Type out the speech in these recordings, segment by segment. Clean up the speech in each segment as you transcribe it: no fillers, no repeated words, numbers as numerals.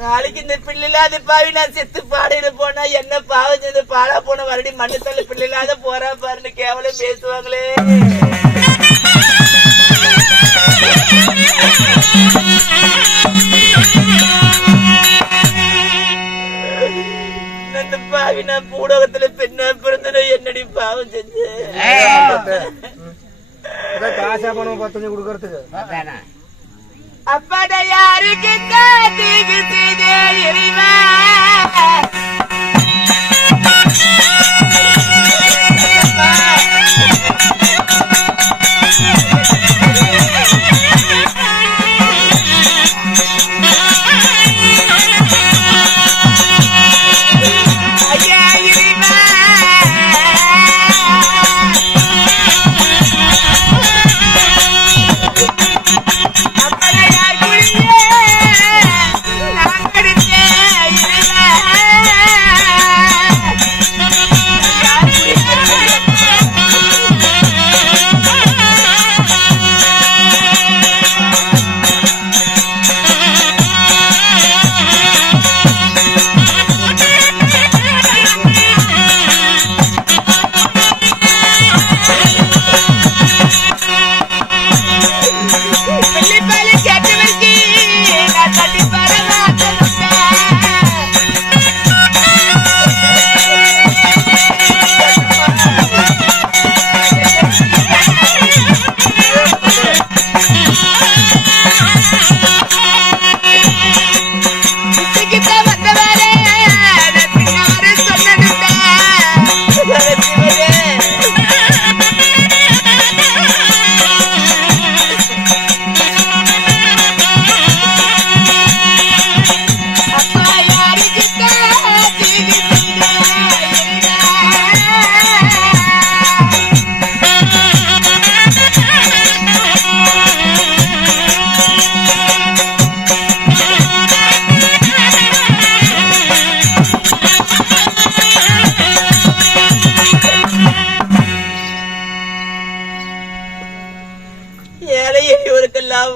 நாளைக்கு இந்த பிள்ளை இல்லாத பாவி நான் செத்து பாடிட்டு போனா என்ன பாவம் செஞ்சு பாடா போன மறுபடியும் மண்ணு தள்ள பிள்ளை இல்லாத போறா பாருன்னு கேவலம் பேசுவாங்களே. இந்த பாவி நான் பூடகத்துல பெண்ணா பிறந்த என்னடி பாவம் செஞ்சு காசா பணம் 10 கொடுக்கறதுக்கு அப்பட யாருக்கு காத்திக்கு செய்தே இறைவா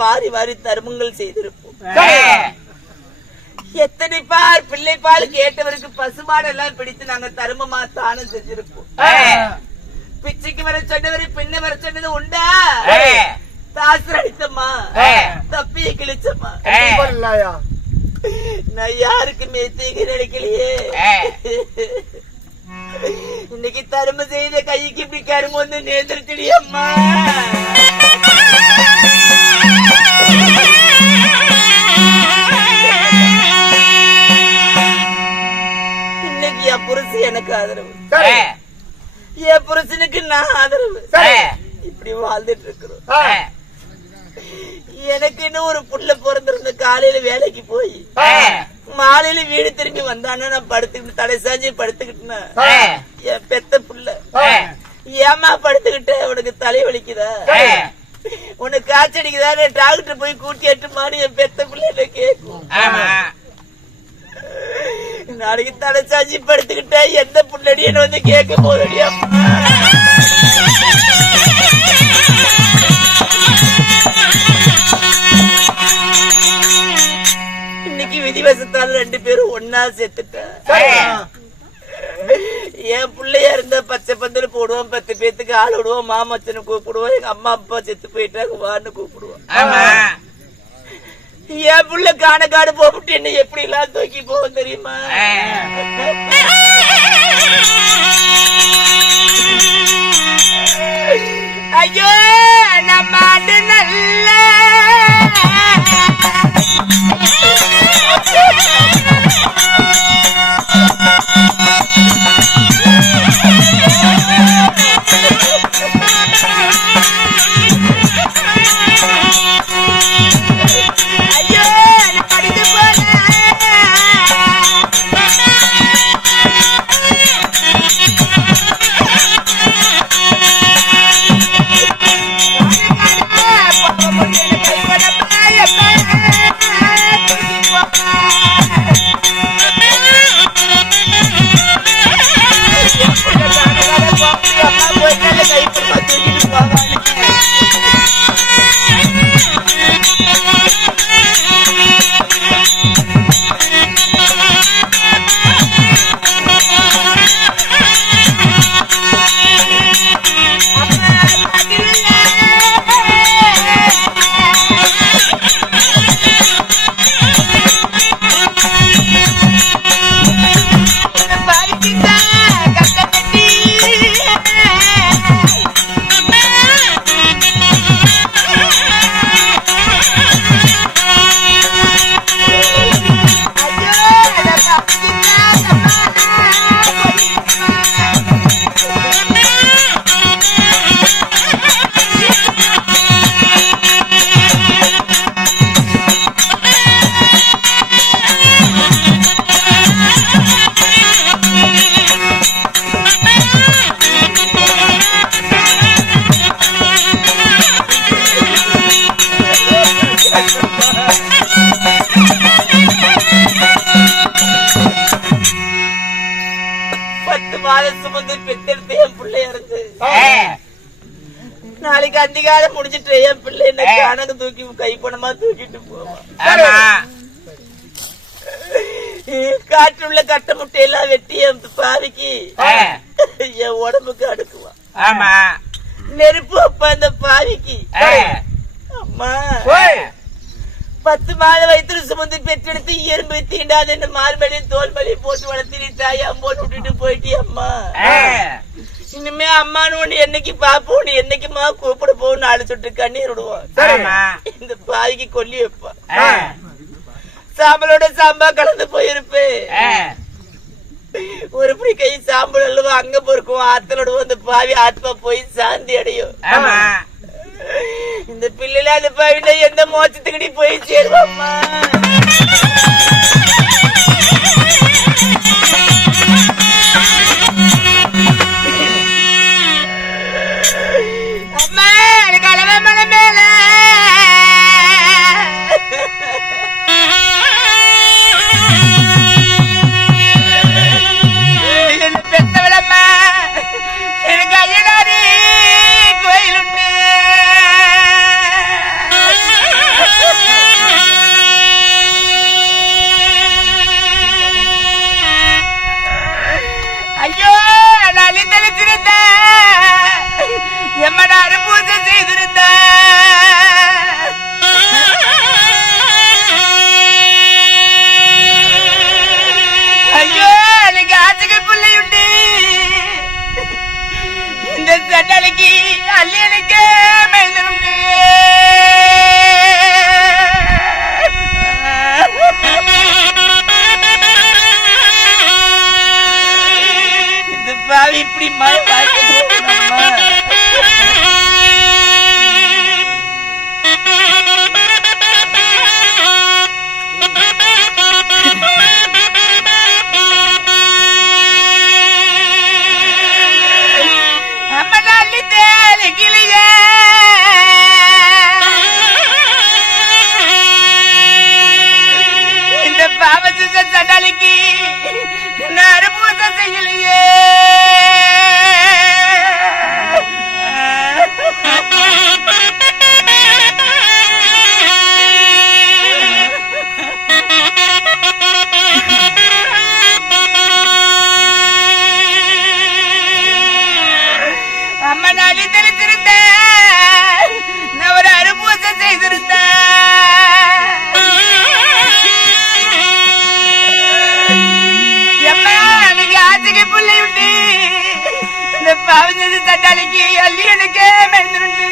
வாரி வாரி தர்மங்கள் செய்திருப்போம். எத்தனை பால் பிள்ளை பால் கேட்டவருக்கு பசுமாடு எல்லாம் பிடித்து நாங்க தர்மமா தானம் செஞ்சிருப்போம். பிச்சைக்கு வர சொன்னவரை பின்ன வர சொன்னது உண்டா? தாசர் அடித்தம்மா, தப்பியை கிழிச்சம்மா. நான் யாருக்குமே தீங்கு நினைக்கலையே. இன்னைக்கு தர்மம் செய்த கைக்கு இப்படி கரும்பு வந்து நேர்ந்துருச்சுடி அம்மா. இன்னைக்கு என் புருஷன் எனக்கு ஆதரவு, என் புருஷனுக்கு நான் ஆதரவு. இப்படி வாழ்ந்துட்டு இருக்கிறோம். எனக்கு இன்னும் ஒரு புள்ள பிறந்திருந்த காலையில வேலைக்கு போய் மாலையில வீடு திரும்பி வந்தானா நான் படுத்துக்கிட்டு தலை சாஞ்சி படுத்துக்கிட்டேன்னா என் பெத்த புள்ள ஏமா படுத்துக்கிட்ட உனக்கு தலை வலிக்குதா, உனக்கு காய்ச்சடிக்குதா, டாக்டர் போய் கூட்டிட்டு மாறி என் பெத்த பிள்ளை கேட்கும். நாளைக்கு தலை சாஞ்சி படுத்துக்கிட்ட எந்த புள்ளடின்னு வந்து கேட்க போதடியா. இன்னைக்கு விதிவசத்தால 2 பேரும் ஒன்னா செத்துட்டேன். என் பிள்ளையா இருந்தா பச்சை பந்தல் போடுவோம், 10 பேத்துக்கு ஆள் விடுவோம், மாமச்சனை கூப்பிடுவோம், எங்க அம்மா அப்பா செத்து போயிட்டாங்க வான்னு கூப்பிடுவோம். என் புள்ள காணக்காடு போட்டு என்ன எப்படி எல்லாம் தூக்கி போவோம் தெரியுமா? ஐயோ நம்ம நல்ல சந்திகாலம் முடிஞ்சிட்டு என் பிள்ளை என்ன கணக்கு தூக்கி கைப்பணமா தூக்கிட்டு போவான். காற்றுள்ள கட்ட முட்டையெல்லாம் வெட்டி என் பாவிக்கு என் உடம்புக்கு அடுக்குவான். நெருப்பு அப்ப அந்த பாவிக்கு அம்மா 10 மாதம் வயிற்று சுமந்து பெற்றெடுத்து எறும்பு தீண்டாது என்ன மார்மலையும் தோல் மலையும் போட்டு வளர்த்து நீ தாய் அம்போன்னு விட்டுட்டு போயிட்டி அம்மா. இனிமே அம்மானு ஒண்ணு என்னைக்கு பாப்போம், நீ என்னைக்குமா கூப்பிட போன்னு 4 சொட்டு கண்ணீர் விடுவான். இந்த பாவிக்கு கொல்லி வைப்பான். சாம்பலோட சாம்பா கலந்து போயிருப்பேன். ஒரு படி கை சாம்பல் அல்லவா அங்க பொறுக்கும். ஆத்தலோட அந்த பாவி ஆத்மா போய் சாந்தி அடையும். இந்த பிள்ளைல அந்த பாவில எந்த மோச்சத்துக்கடி போய் சேருவாம்மா. அம்மா எனக்கு அளவ மலை மேல பெத்தவளம்மா எனக்கு ஐயனாரி கோயில் உண்டு. ஐயோ நான் தெளிச்சிருந்த எம்மனாரு பூஜை செய்திருந்த ஐயோ எனக்கு ஆச்சுக்கு பிள்ளையுண்டு. இந்த சட்டலைக்கு அள்ளியலுக்கு மெல்லுண்டு. இந்த பாவி இப்படி மழை இந்த பாவத்து சண்டாளிக்கு நான் பூஜை செய்யலையே. அம்மா நாளி தெளித்திருந்தேன். நான் ஒரு அறுபூசை செய்திருந்தேன். ஆச்சுக்கு பிள்ளை உண்டு. இந்த பாவஞ்சது தட்டாளிக்கு அள்ளி எனக்கு மெழுந்துருண்டு.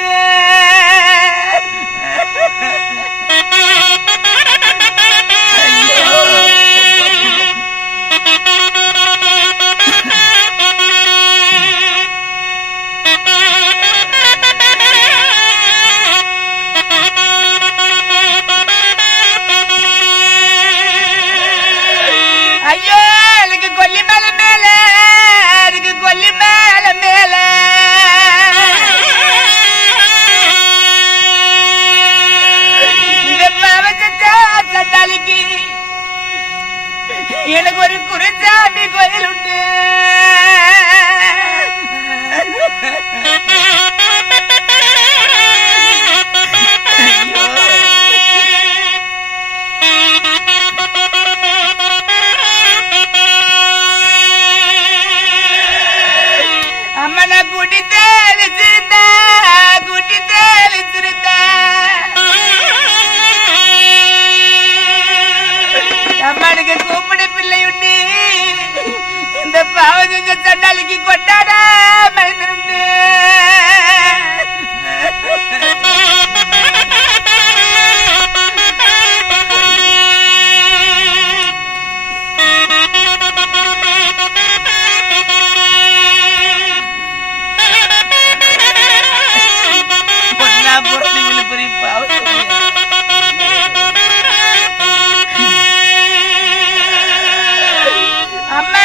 ஐயோ எனக்கு கொல்லி மேல மேல எனக்கு கொல்லி மேல மேல இந்த சட்டாளிக்கு எனக்கு ஒரு குருசாமி கோயில் உண்டு. அம்மா நான் கூட்டி தேலிச்சிருந்தா அம்மானுக்கு கூப்பிட பிள்ளை உண்டு. இந்த பாவம் செஞ்ச சண்டாளிக்கு கொண்டாட மறந்துருந்து. அம்மா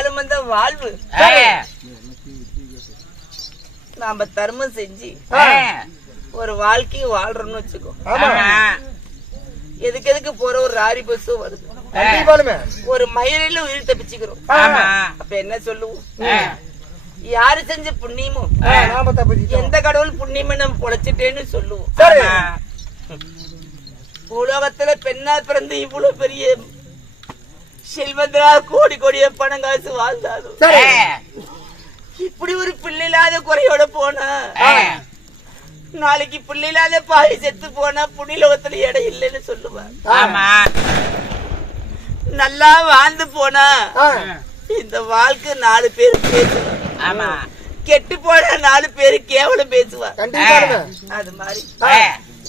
காலம் வந்த வாழ்வு நாம தர்மம் செஞ்சு ஒரு வாழ்க்கையை வாழ்றோம்னு வச்சுக்கோ. எதுக்கு போற ஒரு ராரி பஸ்ஸும் வருது, ஒரு மயிரில உயிர் தப்பிச்சுக்கிறோம். அப்ப என்ன சொல்லுவோம்? யாரு செஞ்ச புண்ணியமும் எந்த கடவுள் புண்ணியமும் நம்ம பொழைச்சிட்டேன்னு சொல்லுவோம். உலகத்துல பெண்ணா பிறந்து இவ்வளவு பெரிய செல்வந்தரா கோடி கோடிய பணம் காசு வாழ்ந்தாலும் இப்படி ஒரு பிள்ளை இல்லாத குறையோட போனா நாளைக்கு பிள்ளை இல்லாத பாவி செத்து போனா புண்ணியலோகத்துல இடம் இல்லைன்னு சொல்லுவார். நல்லா வாழ்ந்து போனா இந்த வாழ்க்கை 4 பேரு பேசுவார், கெட்டு போனா 4 பேரு கேவலம் பேசுவார். அது மாதிரி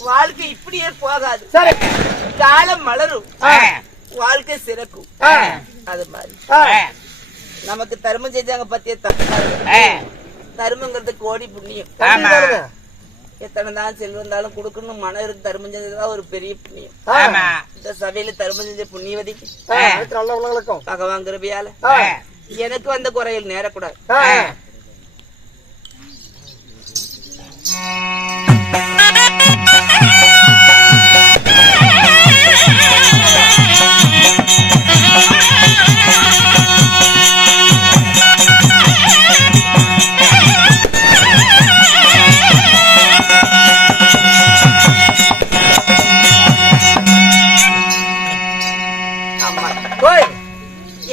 வாழ்க்கை இப்படியே போகாது, காலம் மலரும், வாழ்க்கை சிறக்கும். அது மாதிரி நமக்கு தர்மம் செஞ்சாங்க பத்திய தர்மங்கிறது கோடி புண்ணியம். எத்தனை தான் செல்வம் இருந்தாலும் கொடுக்கணும் மனம் இருக்கு. தர்மம் செஞ்சதுதான் ஒரு பெரிய புண்ணியம். இந்த சபையில தர்மம் செஞ்ச புண்ணியவதிக்கு பகவான் கிருபையால எனக்கு வந்த குறையில் நேரக்கூடாது.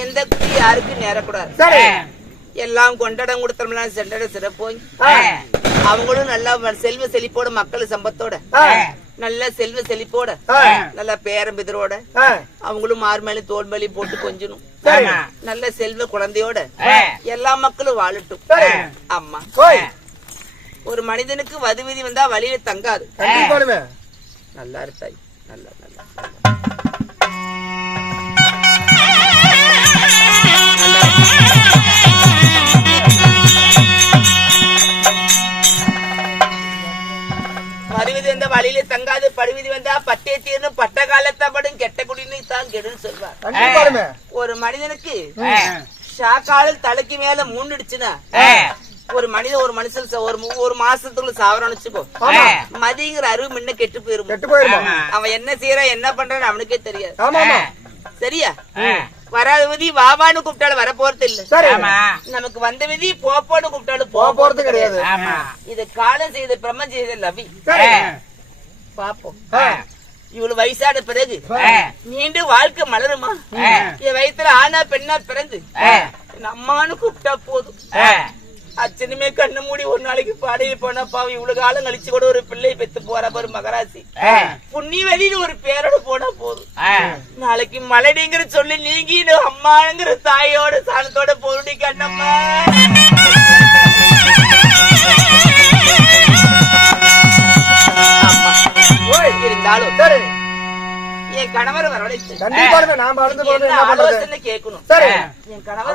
எந்த குடி யாருக்கு நேரக்கூடாது. எல்லாம் கொண்டாடம் கொடுத்தோம்லாம் சென்றட சிறப்போய் அவங்களும் நல்லா செல்வ செழிப்போட மக்கள் சம்பத்தோட நல்ல செல்வ செழிப்போட நல்ல பேரம்பிதரோட அவங்களும் மார்மேலி தோல்மேலி போட்டு கொஞ்சணும். நல்ல செல்வ குழந்தையோட எல்லா மக்களும் வாழட்டும். அம்மா ஒரு மனிதனுக்கு வது விதி வந்தா வழியில தங்காது. நல்லா இருப்பாய். நல்லா நல்லா மறுவிதி வந்த வழியில தங்காது, படுவிதி வந்தா பட்டே தீர்னு பட்ட காலத்தப்படும் கெட்ட குடின்னு தான் கெடுன்னு சொல்வார். ஒரு மனிதனுக்கு ஷாக்காலில் தலைக்கு மேல மூண்டுடுச்சுன்னா ஒரு மனிதன் ஒரு மனுஷன் ஒரு மாசத்துக்குள்ள சாவரான்னு வச்சுக்கோ, மதிங்கிற அறிவு முன்ன கெட்டு போயிருக்கும். அவன் என்ன செய்யறான் என்ன பண்றான்னு அவனுக்கே தெரியாது. சரியா? வராத விதி வாவான்னு கூப்பிட்டாலும் வர போறது இல்ல. நமக்கு வந்த விதி போப்போன்னு கூப்பிட்டாலும் போறது கிடையாது. இது காலம் செய்த பிரம்ம செய்த லவி பாப்போம். இவ்வளவு வயசான பிறகு மீண்டும் வாழ்க்கை மலருமா? என் வயசுல ஆனா பெண்ணா பிறந்து அம்மான்னு கூப்பிட்டா போதும். அச்சனுமே கண்ணு மூடி ஒரு நாளைக்கு பாடையில போனா பாவம் இவ்வளவு காலம் கழிச்சு கூட ஒரு பிள்ளை பெத்து போற பாரு மகராசி புண்ணியவதினு ஒரு பேரோட போனா போதும். நாளைக்கு மலடிங்கிற சொல்லி நீங்கி அம்மாங்கிற தாயோட சாணத்தோட போருடி கண்ணம்மா. இருந்தாலும் என் கணவர் வரவழைத்து ஆலோசனை கேட்கணும். என் கணவர்